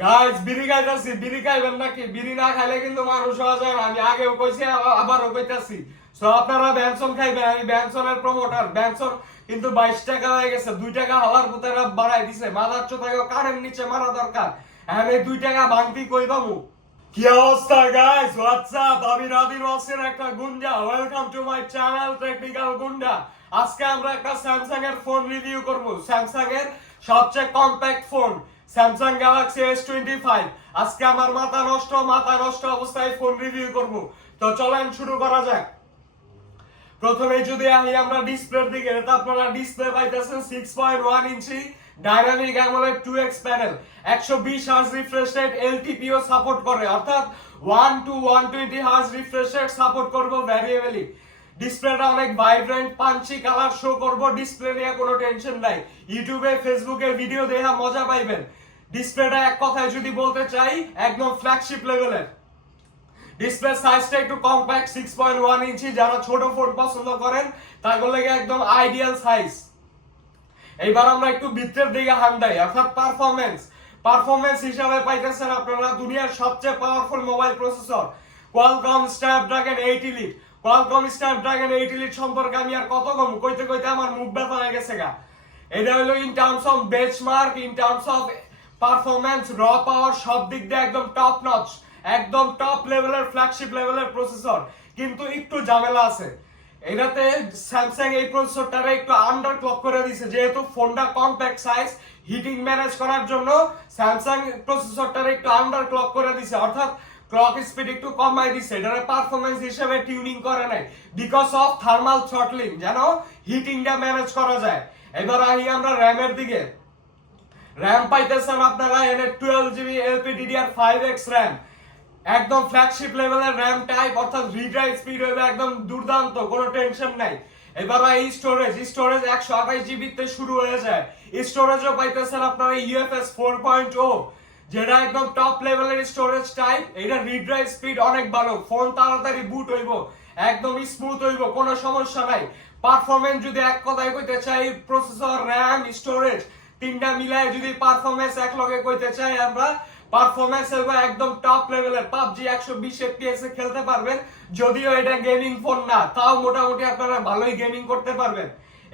Guys বিড়ি খাইতাছি, বিড়ি খাইবেন নাকি? বিড়ি না খাইলে কিন্তু মানুষ হওয়া যায় না। আমি আগেও কইছি, আবারও কইতাছি। সো আপনারা ব্যানসন খাইবেন, আমি ব্যানসনের প্রমোটার। ব্যানসন কিন্তু 22 টাকা হয়ে গেছে, 2 টাকা হওয়ার পুতারা বাড়াই দিছে। মাদার চোদাকে কারের নিচে মারা দরকার। এখন এই 2 টাকা ভাঙতি কই পাবো? কি অবস্থা গাইস? হোয়াটসঅ্যাপ, আমি রাদির ওয়াসের একটা গুন্ডা। Welcome to my channel technical গুন্ডা। আজকে আমরা একটা স্যামসাং এর ফোন রিভিউ করব। স্যামসাং এর সবচেয়ে compact phone Samsung Galaxy S25। আজকে আমার মাথা নষ্ট অবস্থায় ফোন রিভিউ করব। তো চলেন শুরু করা যাক। প্রথমে যদি আমরা ডিসপ্লের দিকে, এটা আপনারা ডিসপ্লে পাইতেছেন 6.1 ইঞ্চি dynamic AMOLED 2x panel, 120 hertz refresh rate, LTPO support করে, অর্থাৎ 1 to 120 hertz refresh rate support করব ভ্যারিয়েবলি। ডিসপ্লেটা অনেক ভাইব্রেন্ট পাঞ্চি কালার শো করব। ডিসপ্লে নিয়ে কোনো টেনশন নাই, ইউটিউবে ফেসবুকে ভিডিও দেখা মজা পাইবেন। ডিসপ্লেটা এক কথায় যদি বলতে চাই, একদম ফ্ল্যাগশিপ লেভেলের। ডিসপ্লে সাইজটা একটু কম্প্যাক্ট 6.1 ইঞ্চি, যারা ছোট ফোন পছন্দ করেন তাদের লাগে একদম আইডিয়াল সাইজ। এইবার আমরা একটু ভিতরের দিকে হান্দাই, অর্থাৎ পারফরম্যান্স হিসাবে পাইতেছেন আপনারা দুনিয়ার সবচেয়ে powerful mobile processor Qualcomm Snapdragon 8 elite. Qualcomm Snapdragon 8 elite সম্পর্কে আমি আর কত কম কইতে কইতে আমার মুখ ব্যথা হয়ে গেছে গা। এটা হলো in terms of benchmark, in terms of performance, র পাওয়ার, সব দিক দিয়ে একদম টপ নচ, একদম টপ লেভেলের ফ্ল্যাগশিপ লেভেলের প্রসেসর। কিন্তু একটু ঝামেলা আছে এটাতে। স্যামসাং এই প্রসেসরটারে একটু আন্ডার ক্লক করে দিয়েছে, যেহেতু ফোনটা কম্প্যাক্ট সাইজ, হিটিং ম্যানেজ করার জন্য স্যামসাং প্রসেসরটারে একটু আন্ডার ক্লক করে দিয়েছে, অর্থাৎ ক্লক স্পিড একটু কমাই দিছে। এটারে পারফরম্যান্স হিসেবে টিউনিং করে নাই, বিকজ অফ থার্মাল থ্রটলিং, যেন হিটিংটা ম্যানেজ করা যায়। এবার আমরা র্যামের দিকে। র্যাম পাইতেছেন আপনারা এনে 12GB LPDDR5X র্যাম, একদম ফ্ল্যাগশিপ লেভেলের র্যাম টাইপ, অর্থাৎ রিড রাইট স্পিড হবে একদম দুর্দান্ত, কোনো টেনশন নাই। এবার এই স্টোরেজ 128GB তে শুরু হয়ে যায়। স্টোরেজও পাইতেছেন আপনারা UFS 4.0, যেটা একদম টপ লেভেলের স্টোরেজ টাইপ। এটা রিড রাইট স্পিড অনেক ভালো, ফোন তাড়াতাড়ি বুট হইব, একদম স্মুথ হইব, কোনো সমস্যা নাই। পারফরম্যান্স যদি এক কথায় কইতে চাই, প্রসেসর, র্যাম, স্টোরেজ তিনটা মিলায় যদি পারফরম্যান্স এক লগে কইতে চাই আমরা, পারফরম্যান্স হবে একদম টপ লেভেলের। পাবজি 120 FPS এ খেলতে পারবেন, যদিও এটা গেমিং ফোন না, তাও মোটামুটি আপনারা ভালোই গেমিং করতে পারবেন।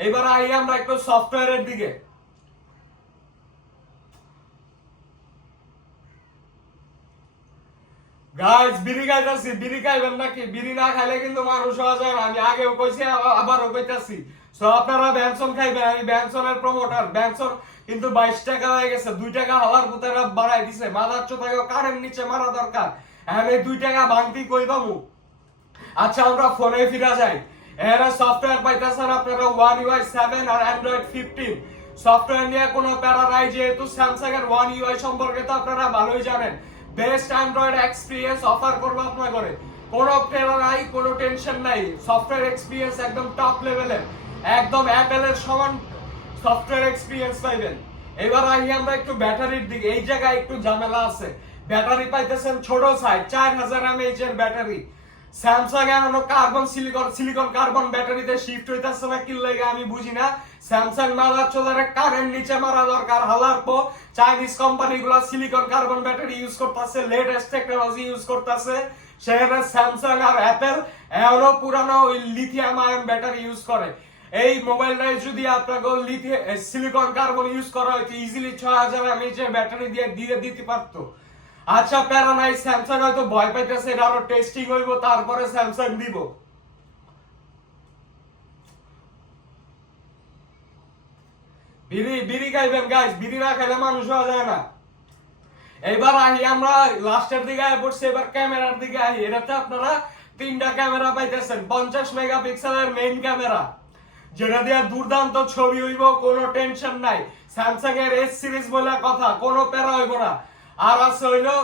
এবার আমরা একটু সফটওয়্যারের দিকে। গাইস বিড়ি খাইতাছি, বিড়ি খাইবেন নাকি? বিড়ি না খাইলে কিন্তু মানুষ হওয়া যায় না। আমি আগেও কইছি, আবারও কইতাছি। সো আপনারা ব্যানসন খাইবেন, আমি ব্যানসনের প্রমোটার। ব্যানসন কিন্তু 22 টাকা হয়ে গেছে, 2 টাকা হওয়ার পুতারা বাড়াই দিছে। মাদার চোদাকে কারের নিচে মারা দরকার। এখন এই 2 টাকা ভাঙতি কই পাবো? আচ্ছা আমরা ফোনে ফিরা যাই। এরা সফটওয়্যার পাইতেছেন আপনারা One UI 7 আর Android 15। সফটওয়্যার নিয়ে কোনো প্যারা নাই, যেহেতু স্যামসাং এর One UI সম্পর্কে তো আপনারা ভালোই জানেন। বেস্ট অ্যান্ড্রয়েড এক্সপিরিয়েন্স অফার করবো আপনার করে, কোনো প্যারা নাই, কোনো টেনশন নাই। সফটওয়্যার এক্সপিরিয়েন্স একদম টপ লেভেলের, একদম অ্যাপেলের সমান সফটওয়্যার এক্সপিরিয়েন্স পাইবেন। এবার আমরা একটু ব্যাটারির দিকে। এই জায়গায় একটু ঝামেলা আছে। ব্যাটারি পাইতেছেন ছোট সাইজ, 4000 mAh এর ব্যাটারি। স্যামসাং এখনো সিলিকন কার্বন ব্যাটারিতে শিফট হইতাছে না, কি লাগে আমি বুঝি না। স্যামসাং মারার চোদারে কারেন্ট নিচে মারা দরকার। হালার পো চাইনিজ কোম্পানিগুলো সিলিকন কার্বন ব্যাটারি ইউজ করতেছে, লেটেস্ট টেকনোলজি ইউজ করতেছে। সেখানে স্যামসাং আর অ্যাপেল এখনো পুরানো ওই লিথিয়াম আয়ন ব্যাটারি ইউজ করে। এই মোবাইলটাই যদি আপনাকে সিলিকন কার্বন ইউজ করা হয়তো ইজিলি 6000 mAh এর ব্যাটারি দিয়ে দিতে পারতো। আচ্ছা প্যারা নাই, স্যামসাং হয়তো ভয় পাইতেছে, এটা আরো টেস্টিং হইব, তারপরে স্যামসাং দিব। বিড়ি বিড়ি খাইবেন গাইস, বিড়ি না খাইলে মানুষ হওয়া যায় না। এবার আমরা লাস্টের দিকে আয় পড়ছি। এবার ক্যামেরার দিকে এটাতে আপনারা 3টা ক্যামেরা পাইতেছেন। 50 মেগাপিক্সেলের মেইন ক্যামেরা, যেটা দিয়ে দুর্দান্ত ছবি হইব, কোনো টেনশন নাই। স্যামসাং এর S সিরিজ বলে কথা, কোনো প্যারা হইব না। আর আছে হইলো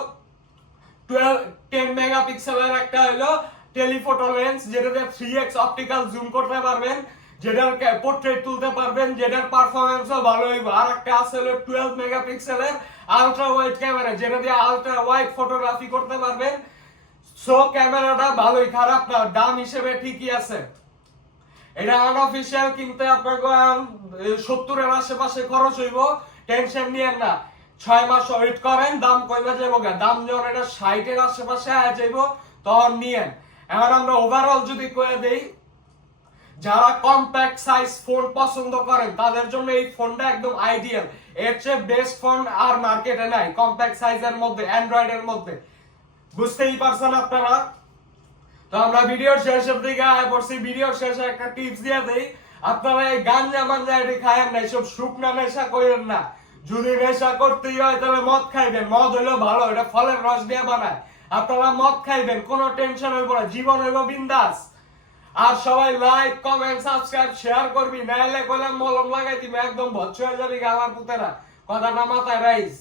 10 মেগাপিক্সেলের একটা হইলো টেলিফোটো লেন্স, যেটা দিয়ে 3x অপটিক্যাল জুম করতে পারবেন, যেটার পোর্ট্রেট তুলতে পারবেন, যেটার পারফরম্যান্সও ভালো হইব। আর একটা আছে হলো 12 মেগাপিক্সেলের আলট্রা ওয়াইড ক্যামেরা, যেটা দিয়ে আলট্রা ওয়াইড ফটোগ্রাফি করতে পারবেন। সো ক্যামেরাটা ভালোই, খারাপ না, দাম হিসেবে ঠিকই আছে। এটা আনঅফিশিয়াল কিনতে আপনার 70-এর আশেপাশে খরচ হইব, টেনশন নিয়েন না। 6 মাস ওয়েট করেন, দাম কইমা যাবো গা। দাম যখন এটা 60-এর আশেপাশে আয়া যাইবো তখন নিয়েন। এখন আমরা ওভারঅল যদি কয়ে দেই, যারা কম্প্যাক্ট সাইজ ফোন পছন্দ করেন তাদের জন্য এই ফোনটা একদম আইডিয়াল। এর চেয়ে বেস্ট ফোন আর মার্কেটে নাই কম্প্যাক্ট সাইজের মধ্যে, অ্যান্ড্রয়েড এর মধ্যে। বুঝতেই পারছেন আপনারা। তো আমরা ভিডিওর শেষের দিকে আয় পড়ছি। ভিডিওর শেষে একটা টিপস দিয়ে দেই, আপনারা এই গাঞ্জা মাঞ্জা এটি খায়েন না, সব শুকনা নেশা করেন না। যদি নেশা করতেই হয় তাহলে মদ খাইবেন। মদ হইলো ভালো, এটা ফলের রস দিয়ে বানায়। আপনারা মদ খাইবেন, কোনো টেনশন হইব না, জীবন হইব বিন্দাস। আর সবাই লাইক কমেন্ট সাবস্ক্রাইব শেয়ার করবি, নাইলে কইলাম মলম লাগাই দিবে, একদম ভচ্ছ হয়ে যাবি আমার পুতেরা। কথাটা মাথায় রাইস।